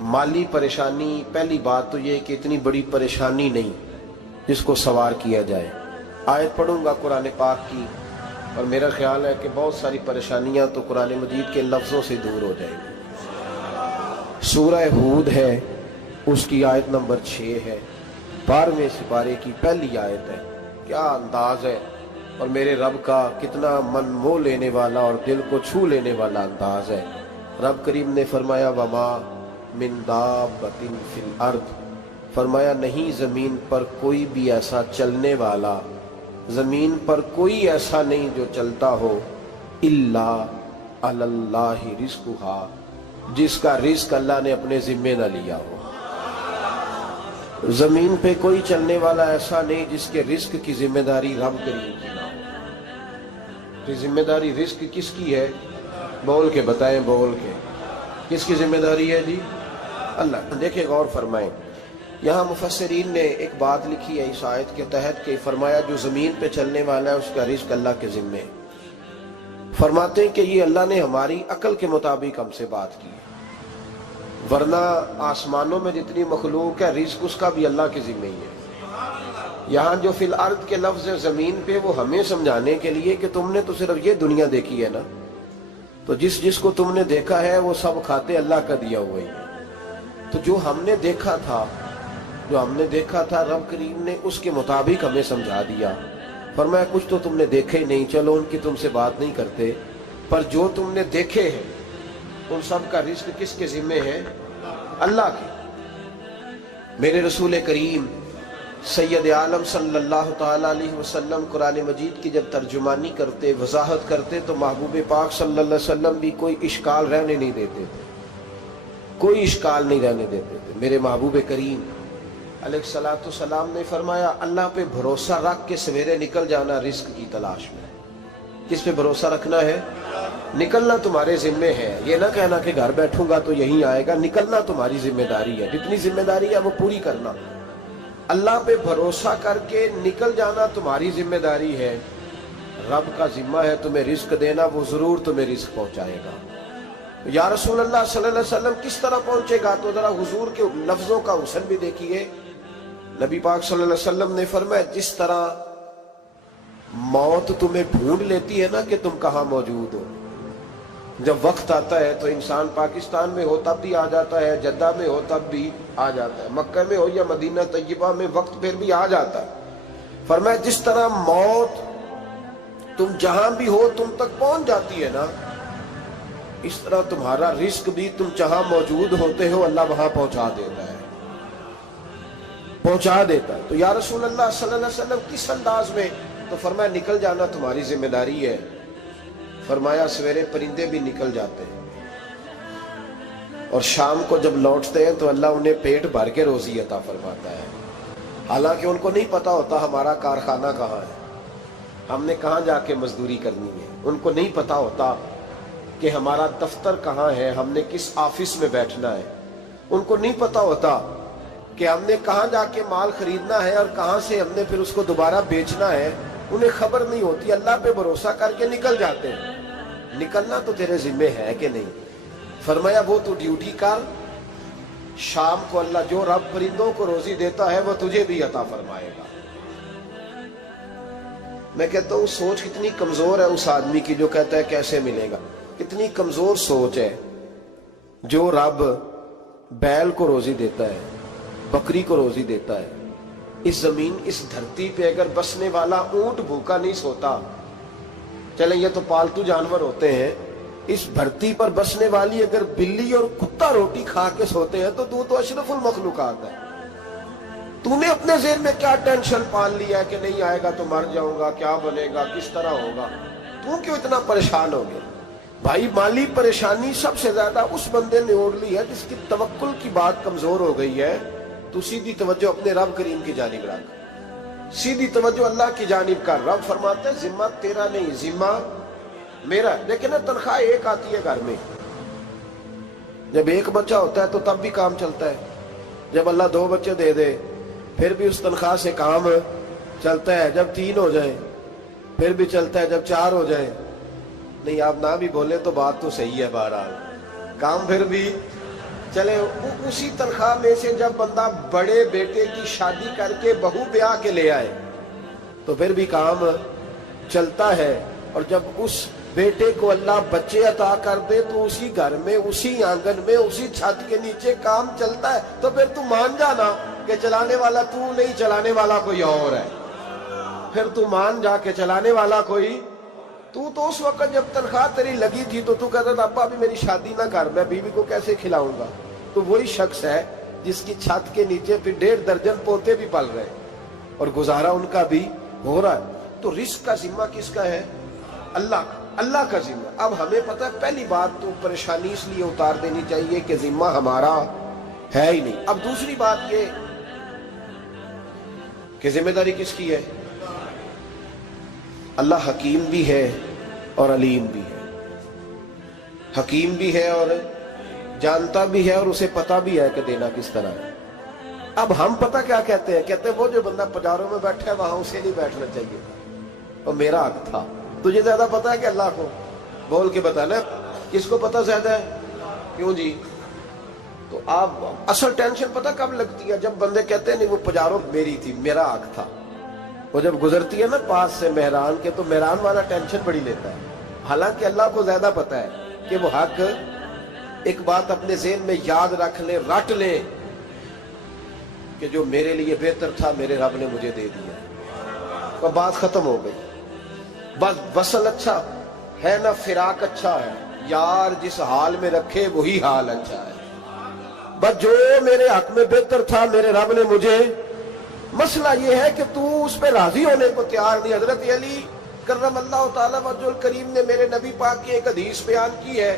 माली परेशानी, पहली बात तो ये कि इतनी बड़ी परेशानी नहीं जिसको सवार किया जाए। आयत पढ़ूंगा कुरान पाक की, और मेरा ख्याल है कि बहुत सारी परेशानियां तो कुरान मजीद के लफ्ज़ों से दूर हो जाएंगी। सूरह हूद है, उसकी आयत नंबर 6 है, 12वें सिपारे की पहली आयत है। क्या अंदाज है, और मेरे रब का कितना मन मोह लेने वाला और दिल को छू लेने वाला अंदाज है। रब करीम ने फरमाया वमा मिन दाब्बतिन फिल अर्द, फरमाया नहीं ज़मीन पर कोई भी ऐसा चलने वाला, ज़मीन पर कोई ऐसा नहीं जो चलता हो, इल्ला अलल्लाहि रिज़्कुहा, जिसका रिज़्क अल्लाह ने अपने ज़िम्मे न लिया हो। ज़मीन पे कोई चलने वाला ऐसा नहीं जिसके रिज़्क की जिम्मेदारी रब करीम की ना हो। तो जिम्मेदारी रिज़्क किसकी है? बोल के बताएं, बोल के किसकी जिम्मेदारी है जी? अल्लाह। देखिए गौर फरमाएं, यहाँ मुफस्सिरीन ने एक बात लिखी है इस आयत के तहत कि फरमाया जो ज़मीन पे चलने वाला है उसका रिज़्क अल्लाह के ज़िम्मे। फरमाते हैं कि ये अल्लाह ने हमारी अकल के मुताबिक हमसे बात की है, वरना आसमानों में जितनी मखलूक है रिज़्क उसका भी अल्लाह के ज़िम्मे ही है। यहाँ जो फिल अर्द के लफ्ज़ है ज़मीन पे, वो हमें समझाने के लिए कि तुमने तो सिर्फ ये दुनिया देखी है ना, तो जिसको तुमने देखा है वो सब खाते अल्लाह का दिया हुआ ही है। तो जो हमने देखा था रब करीम ने उसके मुताबिक हमें समझा दिया। फरमाया कुछ तो तुमने देखे ही नहीं, चलो उनकी तुमसे बात नहीं करते, पर जो तुमने देखे हैं उन सब का रिज़्क किसके ज़िम्मे है? अल्लाह के। मेरे रसूल करीम सैयद आलम सल्लल्लाहु ताला अलैहि वसल्लम कुरान मजीद की जब तर्जुमानी करते, वजाहत करते, तो महबूब पाक सल्लल्लाहु अलैहि वसल्लम भी कोई इश्काल रहने नहीं देते थे, कोई इश्काल नहीं रहने देते थे। मेरे महबूब करीम अलैहिस्सलातु सलाम ने फरमाया अल्लाह पे भरोसा रख के सवेरे निकल जाना रिज़्क की तलाश में। किस पे भरोसा रखना है? निकलना तुम्हारे जिम्मे है। ये ना कहना कि घर बैठूंगा तो यही आएगा, निकलना तुम्हारी जिम्मेदारी है। जितनी जिम्मेदारी है वो पूरी करना। अल्लाह पे भरोसा करके निकल जाना तुम्हारी जिम्मेदारी है। रब का जिम्मा है तुम्हें रिज़्क देना, वो जरूर तुम्हें रिज़्क पहुंचाएगा। या रसूल अल्लाह सल्लल्लाहु अलैहि वसल्लम किस तरह पहुंचेगा? तो जरा हुजूर के लफ्जों का हुस्न भी देखिए। नबी पाक सल्लल्लाहु अलैहि वसल्लम ने फरमाया जिस तरह मौत तुम्हें ढूंढ लेती है ना कि तुम कहाँ मौजूद हो, जब वक्त आता है तो इंसान पाकिस्तान में हो तब भी आ जाता है, जद्दा में हो तब भी आ जाता है, मक्का में हो या मदीना तैयबा में, वक्त फिर भी आ जाता है। फरमाया जिस तरह मौत तुम जहां भी हो तुम तक पहुंच जाती है ना, इस तरह तुम्हारा रिज़्क भी तुम जहां मौजूद होते हो अल्लाह वहां पहुंचा देता है, पहुंचा देता है। तो या रसूल अल्लाह सल्लल्लाहु अलैहि वसल्लम किस अंदाज में? तो फरमाया निकल जाना तुम्हारी जिम्मेदारी है। फरमाया सवेरे परिंदे भी निकल जाते हैं और शाम को जब लौटते हैं तो अल्लाह उन्हें पेट भर के रोजी अता फरमाता है। हालांकि उनको नहीं पता होता हमारा कारखाना कहाँ है, हमने कहाँ जाके मजदूरी करनी है। उनको नहीं पता होता कि हमारा दफ्तर कहाँ है, हमने किस ऑफिस में बैठना है। उनको नहीं पता होता कि हमने कहाँ जाके माल खरीदना है और कहाँ से हमने फिर उसको दोबारा बेचना है। उन्हें खबर नहीं होती। अल्लाह पे भरोसा करके निकल जाते हैं। निकलना तो तेरे जिम्मे है कि नहीं? फरमाया वो तू ड्यूटी कर, शाम को अल्लाह जो रब परिंदों को रोजी देता है वो तुझे भी अता फरमाएगा। मैं कहता हूँ सोच कितनी कमजोर है उस आदमी की जो कहता है कैसे मिलेगा। कितनी कमजोर सोच है। जो रब बैल को रोजी देता है, बकरी को रोजी देता है, इस जमीन इस धरती पे अगर बसने वाला ऊंट भूखा नहीं सोता, चले ये तो पालतू जानवर होते हैं, इस धरती पर बसने वाली अगर बिल्ली और कुत्ता रोटी खा के सोते हैं तो तू तो अशरफुल मखलूकात है। तूने अपने ज़हन में क्या टेंशन पाल लिया कि नहीं आएगा तो मर जाऊंगा, क्या बनेगा, किस तरह होगा? तू क्यों इतना परेशान हो गया? भाई माली परेशानी सबसे ज्यादा उस बंदे ने ओढ़ ली है जिसकी तवक्कुल की बात कमजोर हो गई है। तू सीधी तवज्जो अपने रब करीम की जानिब रख, सीधी तवज्जो अल्लाह की जानिब कर। रब फरमाते हैं जिम्मा तेरा नहीं, जिम्मा मेरा। लेकिन तनख्वाह एक आती है घर में। जब एक बच्चा होता है तो तब भी काम चलता है, जब अल्लाह 2 बच्चे दे दे फिर भी उस तनख्वाह से काम चलता है, जब 3 हो जाए फिर भी चलता है, जब 4 हो जाए। नहीं आप ना भी बोले तो बात तो सही है, बहरहाल काम फिर भी چلے اسی تنخواہ میں سے جب بندہ بڑے بیٹے کی شادی کر کے بہو بیاہ کے لے آئے تو پھر بھی کام چلتا ہے، اور جب اس بیٹے کو اللہ بچے عطا کر دے تو اسی گھر میں، اسی آنگن میں، اسی چھت کے نیچے کام چلتا ہے، تو پھر تو مان جانا کہ چلانے والا تو نہیں، چلانے والا کوئی اور ہے۔ پھر تو مان جا کہ چلانے والا کوئی تو اس وقت جب تنخواہ تیری لگی تھی تو کہتا تھا ابا ابھی میری شادی نہ کر، میں بیوی کو کیسے کھلاؤں گا؟ تو وہی شخص ہے جس کی چھت کے نیچے پھر 1.5 درجن پوتے بھی پل رہے اور گزارا ان کا بھی ہو رہا ہے۔ تو رزق کا ذمہ کس کا ہے؟ اللہ کا ذمہ۔ اب ہمیں پتہ ہے پہلی بات تو پریشانی اس لیے اتار دینی چاہیے کہ ذمہ ہمارا ہے ہی نہیں۔ اب دوسری بات یہ کہ ذمہ داری کس کی ہے؟ اللہ حکیم بھی ہے اور علیم بھی ہے، حکیم بھی ہے اور جانتا بھی ہے، اور اسے پتہ بھی ہے کہ دینا کس طرح ہے۔ اب ہم پتہ کیا کہتے ہیں؟ کہتے ہیں وہ جو بندہ پجاروں میں بیٹھا ہے وہاں اسے نہیں بیٹھنا چاہیے تھا، اور میرا حق تھا۔ تجھے زیادہ پتہ ہے کہ اللہ کو؟ بول کے بتانا کس کو پتہ زیادہ ہے؟ کیوں جی؟ تو آپ اصل ٹینشن پتہ کب لگتی ہے؟ جب بندے کہتے ہیں نہیں وہ پجاروں میری تھی، میرا حق تھا۔ وہ جب گزرتی ہے نا پاس سے مہران کے تو مہران والا ٹینشن بڑی لیتا ہے، حالانکہ اللہ کو زیادہ پتہ ہے کہ وہ حق۔ ایک بات اپنے ذہن میں یاد رکھ لیں، رٹ لیں کہ جو میرے لیے بہتر تھا میرے رب نے مجھے دے دیا، تو بات ختم ہو گئی۔ بس وصل اچھا ہے نہ فراق اچھا ہے، یار جس حال میں رکھے وہی حال اچھا ہے۔ بس جو میرے حق میں بہتر تھا میرے رب نے مجھے، مسئلہ یہ ہے کہ تو اس پہ راضی ہونے کو تیار نہیں۔ حضرت علی کرم اللہ تعالیٰ وجہ الکریم نے میرے نبی پاک کی ایک حدیث بیان کی ہے،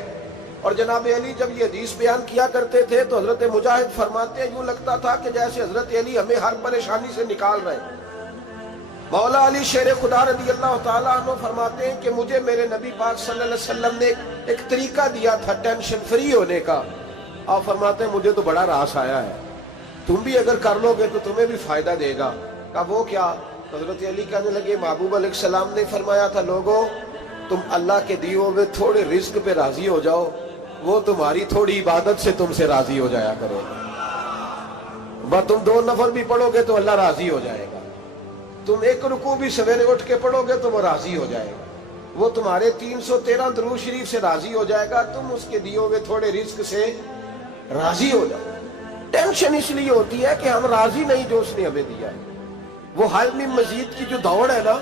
اور جناب علی جب یہ حدیث بیان کیا کرتے تھے تو حضرت مجاہد فرماتے ہیں یوں لگتا تھا کہ جیسے حضرت علی ہمیں ہر پریشانی سے نکال رہے ہیں۔ مولا علی شیر خدا رضی اللہ تعالیٰ عنہ فرماتے ہیں کہ مجھے میرے نبی پاک صلی اللہ علیہ وسلم نے ایک طریقہ دیا تھا ٹینشن فری ہونے کا۔ آپ فرماتے ہیں مجھے تو بڑا راس آیا ہے، تم بھی اگر کر لو گے تو تمہیں بھی فائدہ دے گا۔ کہا وہ کیا؟ حضرت علی کہنے لگے محبوب علیہ السلام نے فرمایا تھا لوگوں تم اللہ کے دیے ہوئے تھوڑے رزق پہ راضی ہو جاؤ، وہ تمہاری تھوڑی عبادت سے تم سے راضی ہو جایا کرو۔ بس تم 2 نفل بھی پڑھو گے تو اللہ راضی ہو جائے گا، تم 1 رکوع بھی سویرے اٹھ کے پڑھو گے تو وہ راضی ہو جائے گا، وہ تمہارے 313 درود شریف سے راضی ہو جائے گا، تم اس کے دیے ہوئے تھوڑے رزق سے راضی ہو جاؤ۔ ٹینشن اس لیے ہوتی ہے کہ ہم راضی نہیں جو اس نے ہمیں دیا ہے۔ وہ حال میں مزید کی جو دوڑ ہے نا،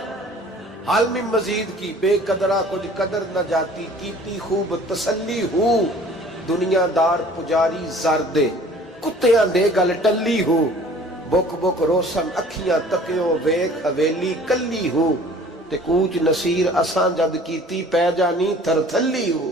حال میں مزید کی، بے قدرہ کچھ قدر نہ جاتی، کیتی خوب تسلی ہو، دنیا دار پجاری زردے، کتیاں دے گل ٹلی ہو، بک بک روشن اکھیاں تکیو ویک حویلی کلی ہو، تے کوچ نصیر اساں جد کیتی پہ جانی تھر تھلی ہو۔